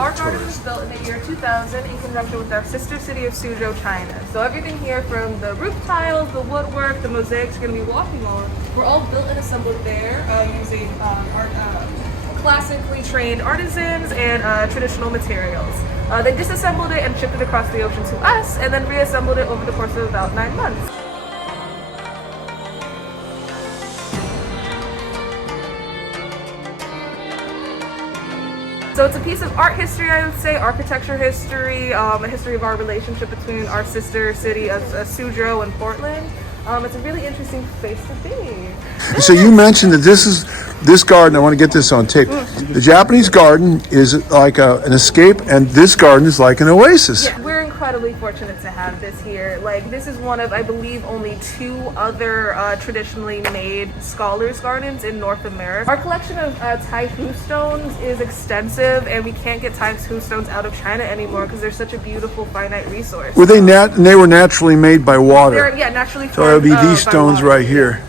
Our garden was built in the year 2000 in conjunction with our sister city of Suzhou, China. So everything here from the roof tiles, the woodwork, the mosaics you're going to be walking on, were all built and assembled there using classically trained artisans and traditional materials. They disassembled it and shipped it across the ocean to us, and then reassembled it over the course of about 9 months. So it's a piece of art history, I would say, architecture history, a history of our relationship between our sister city of Suzhou and Portland. It's a really interesting place to be. So you mentioned that this garden, I want to get this on tape. The Japanese garden is like an escape, and this garden is like an oasis. Yeah, we're incredibly fortunate to have this here. Like, this is one of, I believe, only 2 other traditionally made scholars' gardens in North America. Our collection of Tai-Hu stones is extensive, and we can't get Tai-Hu stones out of China anymore because they're such a beautiful finite resource. Were they they were naturally made by water? They're, naturally formed. So it would be these stones right here.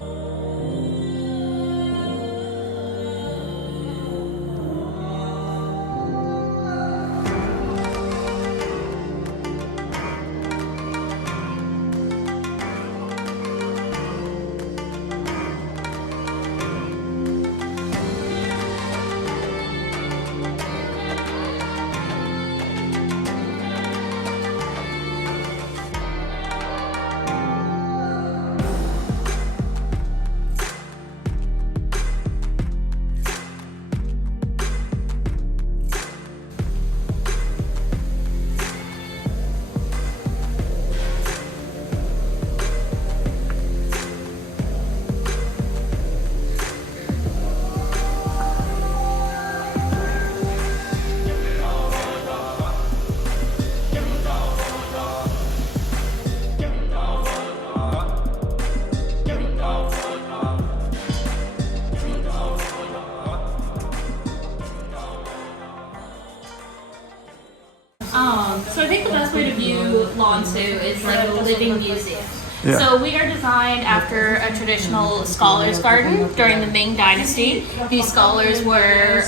So I think the best way to view Lan Su is like a living museum. Yeah. So we are designed after a traditional scholars' garden during the Ming dynasty. These scholars were,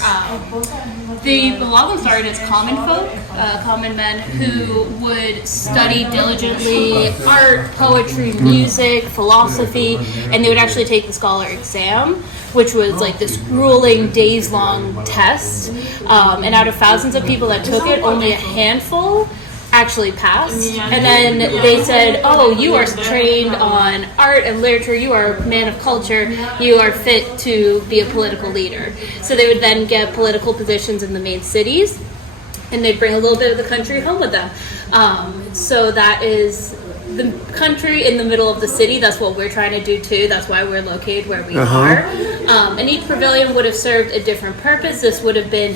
they belong started as common folk, common men who would study diligently art, poetry, music, philosophy, and they would actually take the scholar exam, which was like this grueling days-long test. And out of thousands of people that took it, only a handful actually passed. And then they said, oh, you are trained on art and literature, you are a man of culture, you are fit to be a political leader. So they would then get political positions in the main cities, and they'd bring a little bit of the country home with them. So that is the country in the middle of the city. That's what we're trying to do too. That's why we're located where we are. And each pavilion would have served a different purpose. This would have been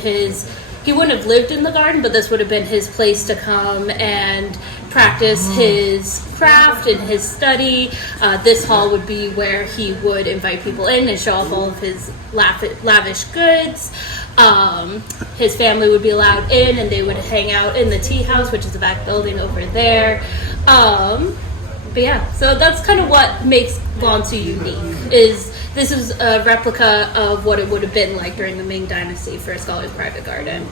he wouldn't have lived in the garden, but this would have been his place to come and practice his craft and his study. This hall would be where he would invite people in and show off all of his lavish goods. His family would be allowed in, and they would hang out in the tea house, which is the back building over there. But yeah, so that's kind of what makes Lan Su unique. This is a replica of what it would have been like during the Ming dynasty for a scholar's private garden.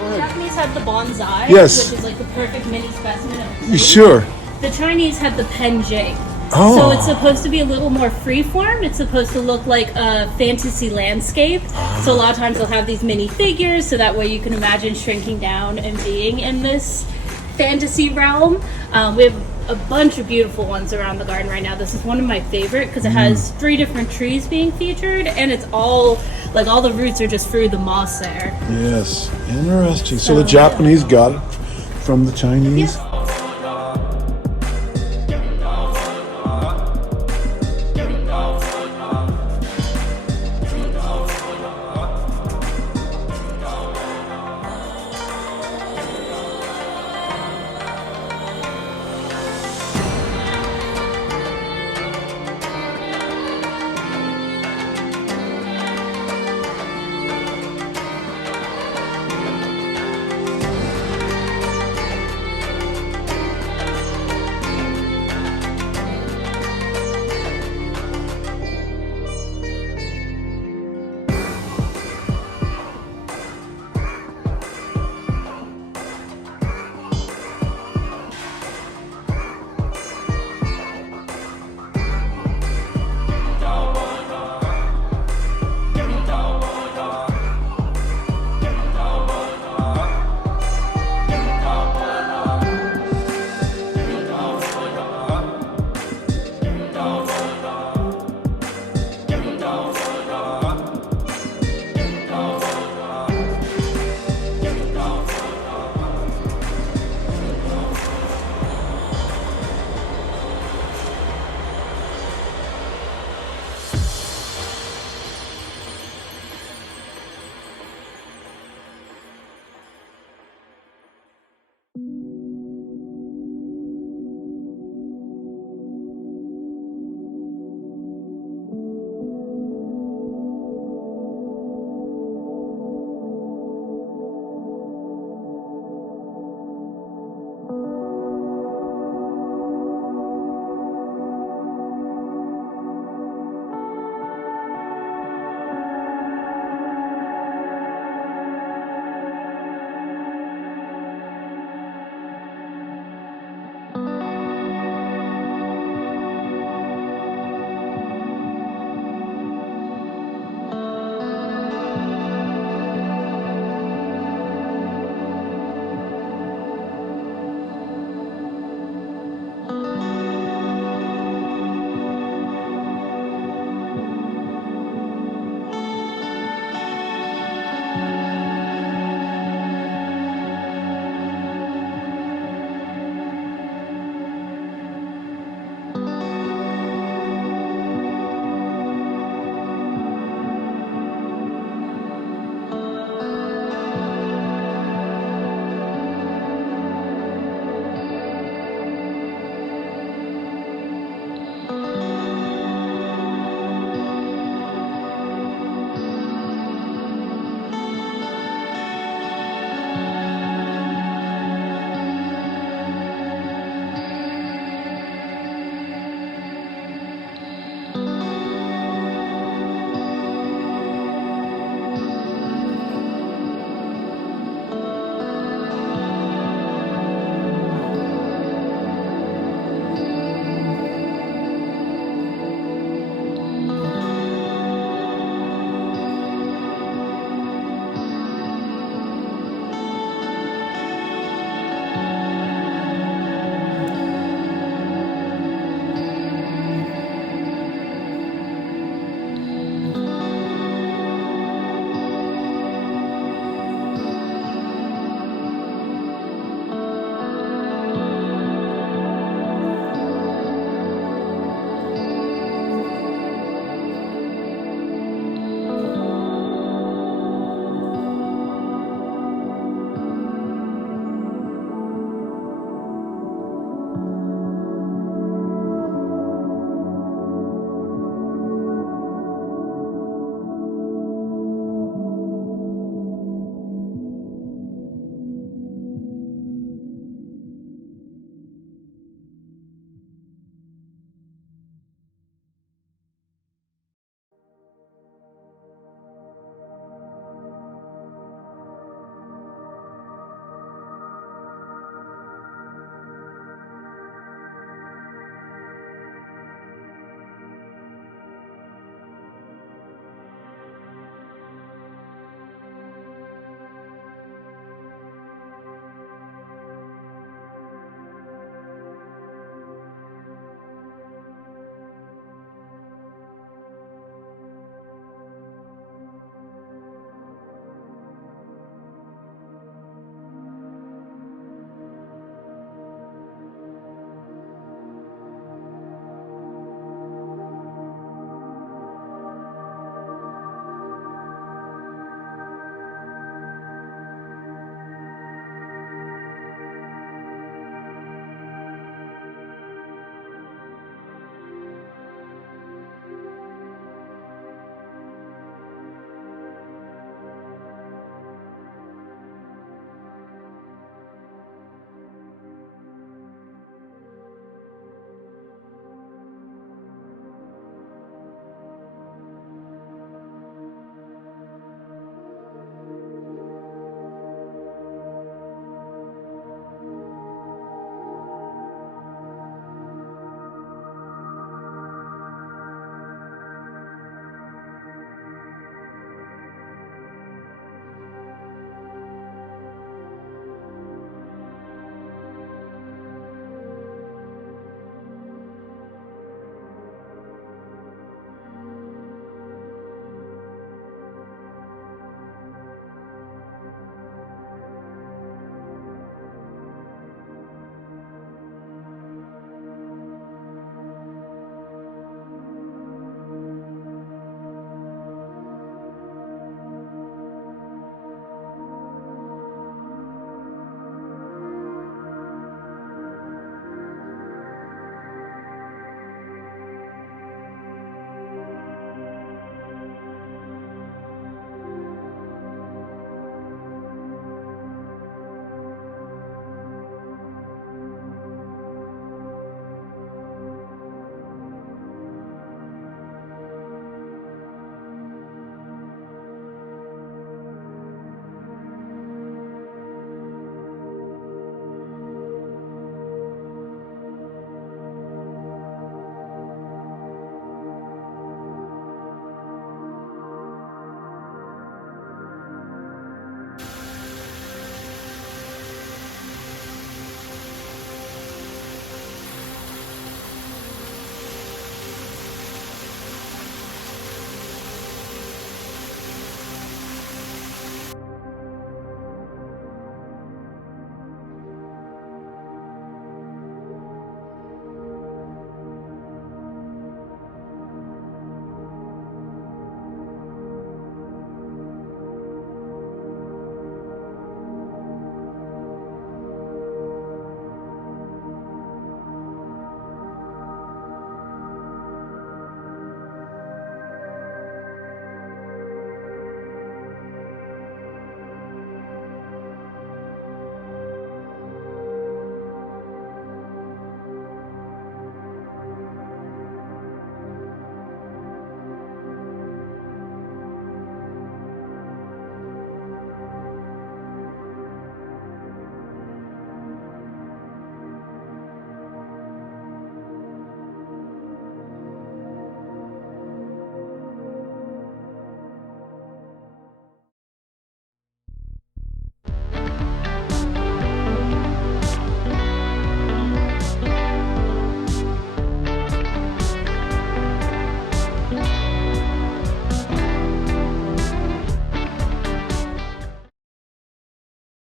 The Japanese had the bonsai, Yes. which is like the perfect mini specimen of a tree. Sure. The Chinese had the Penjing. Oh. So it's supposed to be a little more freeform. It's supposed to look like a fantasy landscape. So a lot of times they'll have these mini figures, so that way you can imagine shrinking down and being in this fantasy realm. We have a bunch of beautiful ones around the garden right now. This is one of my favorite because it has 3 different trees being featured, and it's all like all the roots are just through the moss there. Yes, interesting. So the Japanese got it from the Chinese? Yeah.